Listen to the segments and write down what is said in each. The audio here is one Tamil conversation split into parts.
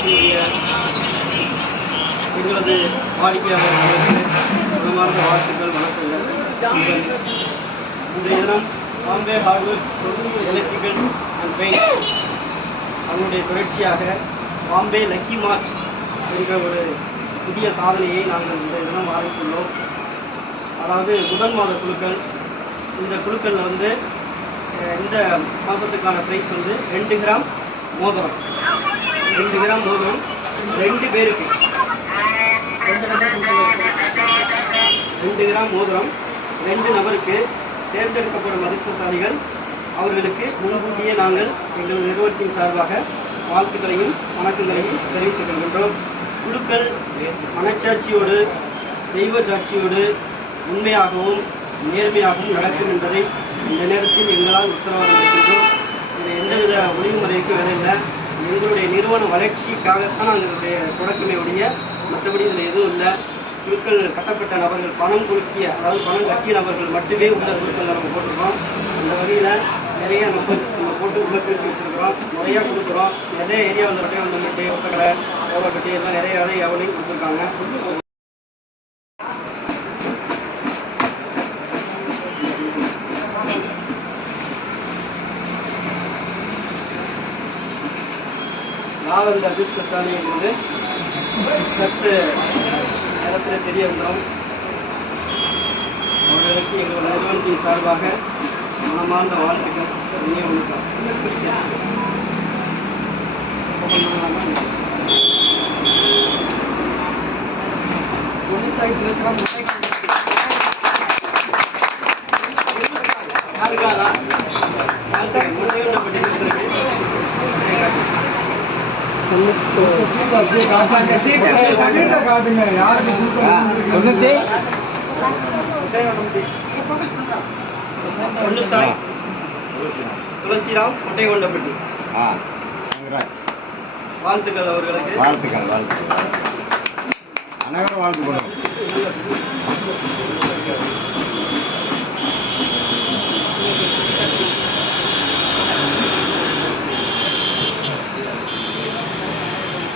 நிறுவனத்தினுடைய எங்களது வாடிக்கையாளர்களுக்கு மனமார்ந்த வாழ்த்துக்கள், வணக்கங்கள். இன்றைய தினம் Bombay hardwares electricals and paint அதனுடைய தொடர்ச்சியாக பாம்பே லக்கி மார்ட் என்ற ஒரு புதிய சாதனையை நாங்கள் இந்த தினம் ஆரம்பித்துள்ளோம். அதாவது முதல் மாத குழுக்கள். இந்த குழுக்களில் வந்து இந்த மாதத்துக்கான ப்ரைஸ் வந்து 2 கிராம் மோதிரம். 2 கிராம் மோதிரம் 2 பேருக்கு. 2 கிராம் மோதிரம் 2 நபருக்கு தேர்ந்தெடுக்கப்படும் அதிர்ஷ்டசாலிகள் அவர்களுக்கு முன்கூட்டியே நாங்கள் எங்கள் நிறுவனத்தின் சார்பாக வாழ்த்துக்களையும் வணக்கங்களையும் தெரிவித்துக் கொள்கின்றோம். குழுக்கள் மனச்சாட்சியோடு தெய்வ சாட்சியோடு உண்மையாகவும் நேர்மையாகவும் நடக்கும் என்பதை இந்த நேரத்தில் எங்களால் உத்தரவாதம் அளிக்கின்றோம். இது எந்தவித ஒழுங்குமுறைக்கு வேலையில்லை. எங்களுடைய நிறுவன வளர்ச்சிக்காகத்தான் எங்களுடைய தொடக்கமே ஒழிய மற்றபடி இதில் எதுவும் இல்லை. குழுக்கள் கட்டப்பட்ட நபர்கள் பணம் கொடுக்கிய, அதாவது பணம் கட்டிய நபர்கள் மட்டுமே உள்ள குழுக்கள் நம்ம போட்டிருக்கோம். அந்த வகையில் நிறைய நம்பர்ஸ் நம்ம போட்டு உள்ள பிரித்து வச்சுருக்கிறோம். நிறையா கொடுக்குறோம். நிறைய ஏரியாவில் ஒட்டக்கடை, ஒட்டக்கடை, கோவக்கட்டி எல்லாம் நிறைய எவனையும் கொடுத்துருக்காங்க. நாவல் அதிர்ஷ்டசாலி என்பது சற்று நேரத்தில் தெரிய வந்தோம். அவர்களுக்கு எங்களோட நிறுவனத்தின் சார்பாக மனமார்ந்த வாழ்த்துக்கள். யாருக்காக துளசிராம் முட்டைகொண்டப்பட்டி. வாழ்த்துக்கள் அவர்களுக்கு. வாழ்த்துக்கள் அனைவரும் வாழ்த்துக்கள்.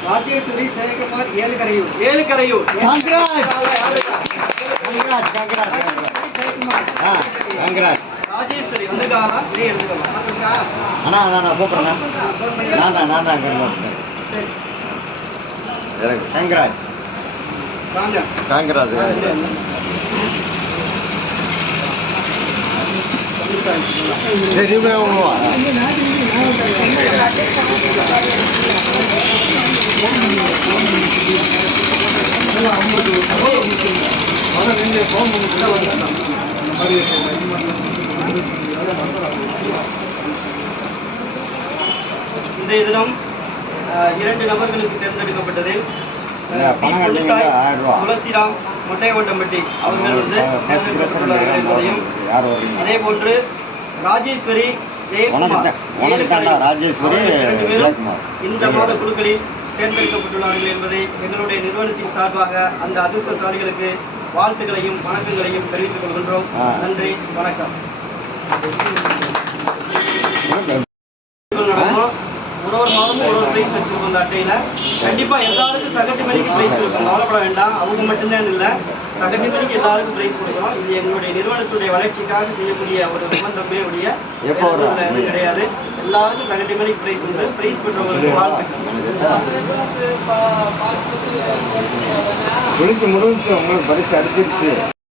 ராஜேஸ்வரி ஜெயக்குமார் ஏழுகரையூர். ராஜேஸ்வரி வந்துக்காரா அண்ணா நான் கூப்பிட்றேண்ணா. நான் தான் கங்கராஜ். இன்றைய தினம் 2 நபர்களுக்கு தேர்ந்தெடுக்கப்பட்டது. துளசிராம் முட்டைகொண்டம்பட்டி அவர்கள் வந்து தேர்ந்தெடுக்கப்பட்டுள்ளார்கள் என்பதையும், அதே போன்று ராஜேஸ்வரி ஜெயக்குமார் 2 பேரும் இந்த மாத குழுக்களில் தேர்ந்தெடுக்கப்பட்டுள்ளார்கள் என்பதை எங்களுடைய நிறுவனத்தின் சார்பாக அந்த அதிர்ஷ்டசாலிகளுக்கு வாழ்த்துக்களையும் வணக்கங்களையும் தெரிவித்துக் கொள்கின்றோம். நன்றி, வணக்கம். ஒரு மாதமும் ஒரு பிரைஸ் வச்சிருக்கோம். அந்த அட்டையில கண்டிப்பா எல்லாருக்கும் சகட்டு மணிக்கு பிரைஸ் இருக்கும். கவலைப்பட வேண்டாம். அவங்க மட்டும்தான் இல்லை, சகட்டு மணிக்கு எல்லாருக்கும் பிரைஸ் கொடுக்குறோம். இது எங்களுடைய நிறுவனத்துடைய வளர்ச்சிக்காக செய்யக்கூடிய ஒரு நிபந்தமே உடைய கிடையாது. எல்லாருக்கும் சகட்டு மணிக்கு பிரைஸ் உண்டு. பிரைஸ் பெற்றவங்களுக்கு வாழ்த்துக்கள். முடிஞ்சு உங்களுக்கு பரிசு அடிச்சிருச்சு.